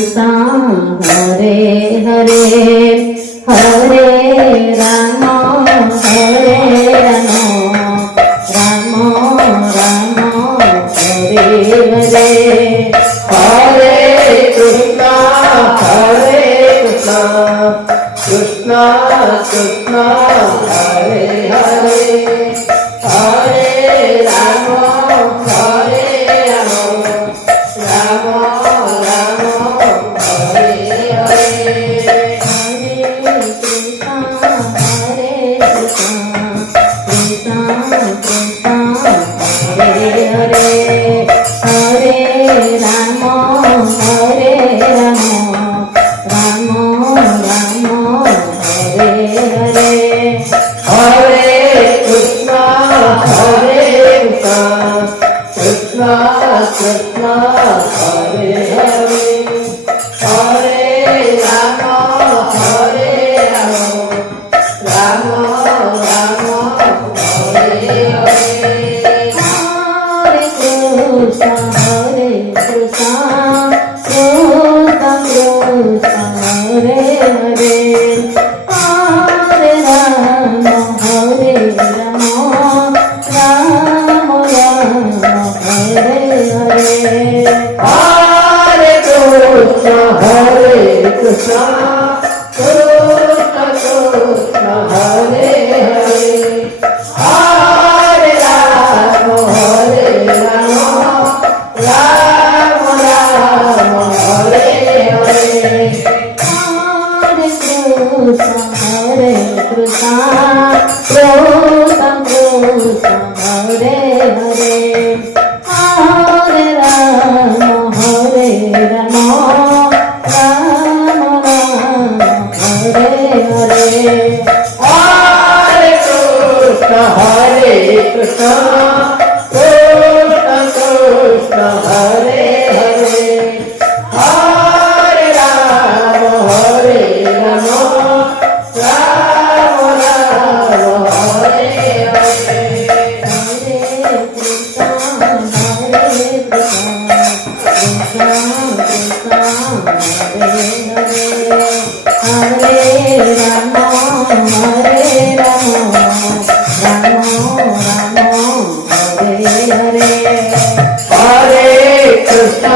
Krishna Hare Hare Hare Ram Hare Ram Ram Ram Hare Hare Hare Krishna Krishna Krishna Hare Hare Hare Ram Ram Ram Hare Hare Hare Krishna Krishna Krishna Hare Hare Hare Ram Ram Ram Hare Hare Hare Krishna Krishna Krishna Hare Hare Hare Ram Ram Ram Hare Hare Hare Krishna Krishna Krishna Hare Hare Hare Ram Ram Ram Hare Hare Hare Krishna Krishna Krishna Hare Hare Hare Ram Ram Ram Hare Hare Hare Krishna Krishna Hare Hare Hare Ram Ram Ram Hare Hare Hare Krishna Krishna Krishna Hare Hare Hare Ram Ram Ram Hare Hare Hare Krishna Krishna Krishna Hare Hare Hare Ram Ram Ram Hare Hare Hare Krishna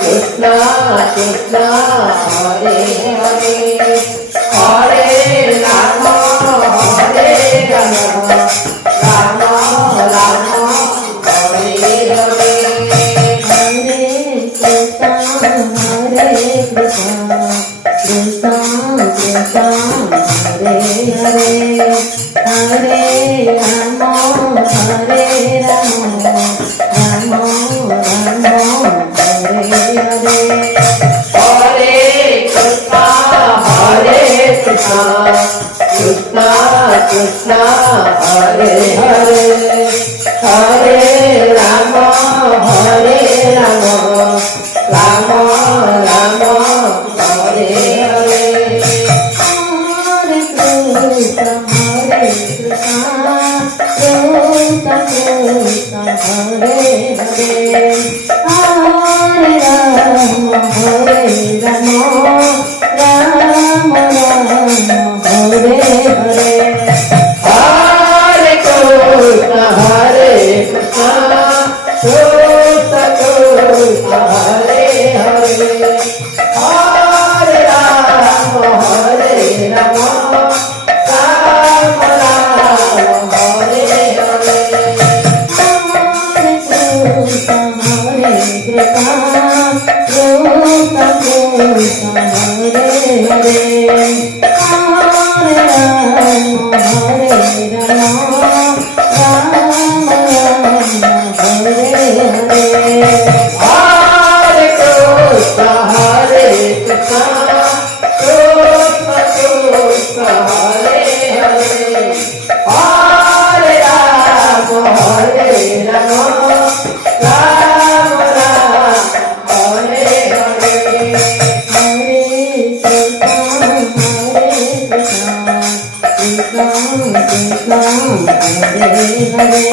Krishna Krishna Hare Hare Hare Ram Ram Ram Ram Hare Hare Hare Krishna Krishna Krishna Hare Hare Hare Ram Ram Ram Hare Hare Hare Krishna Krishna Krishna Hare Hare Hare Ram Ram Ram Ram Hare Hare Hare Krishna Krishna Krishna Hare Hare Hare Ram Ram Ram Hare Hare Hare Krishna Krishna Krishna Hare Hare Hare Ram Ram Ram Hare Hare Hare Krishna Krishna Krishna Hare Hare Hare Ram Ram Ram Hare Hare Hare Krishna Krishna Krishna Hare Hare Hare Ram Ram Ram Hare Hare Hare Krishna Krishna Krishna Hare Hare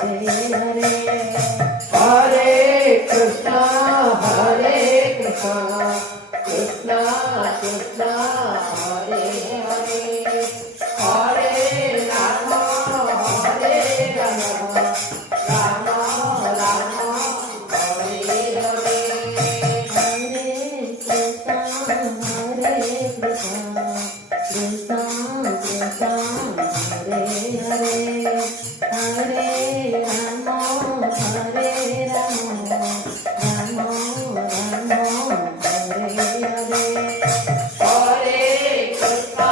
Hare Krishna Krishna Hare Hare Hare Rama Hare Rama Rama Rama Hare Hare Hare Krishna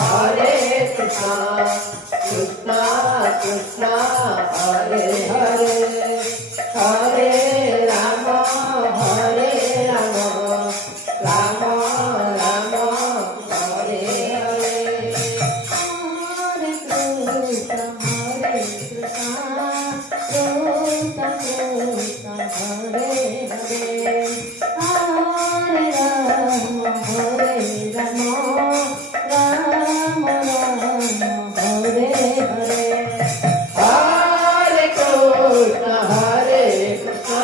Hare Krishna Krishna Krishna Hare Hare Hare Rama Hare Rama Rama Rama Hare Hare Hare Krishna Hare Krishna Krishna Krishna Hare Hare Hare Rama Hare Rama Rama Rama Hare Hare Hare Krishna Hare Krishna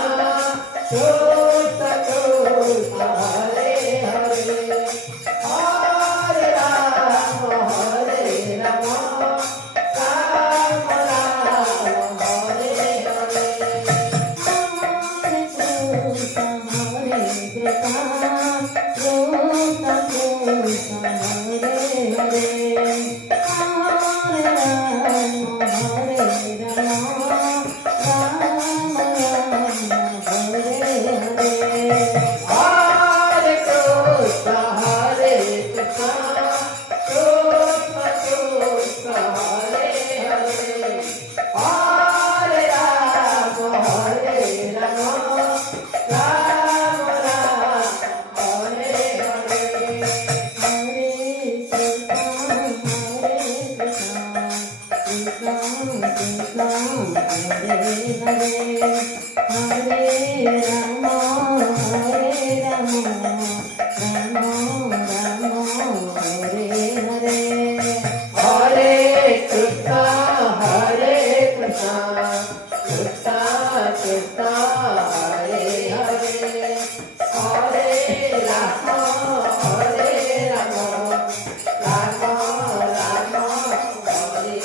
Krishna Krishna Hare Hare Hare Rama Hare Rama Rama Rama Hare Hare Hare Krishna Hare Krishna Krishna Krishna Hare Hare Hare Rama Hare Rama Rama Rama Hare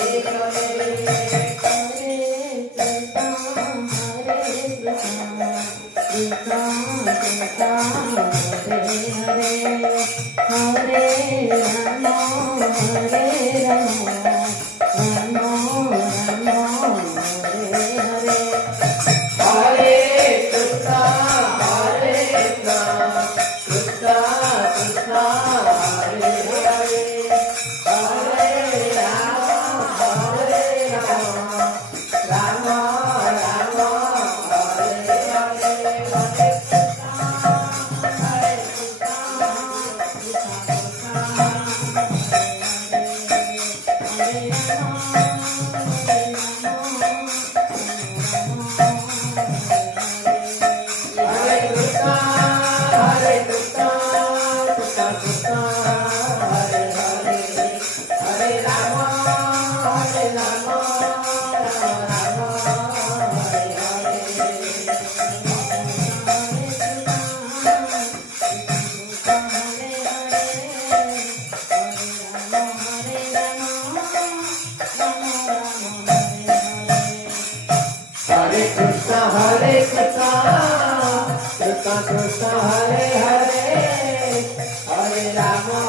Hare Krishna Hare Krishna Krishna Krishna Hare Hare Hare Rama Hare Rama Rama Rama Hare Hare Krishna Hare Krishna Krishna Krishna Hare Hare Hare Rama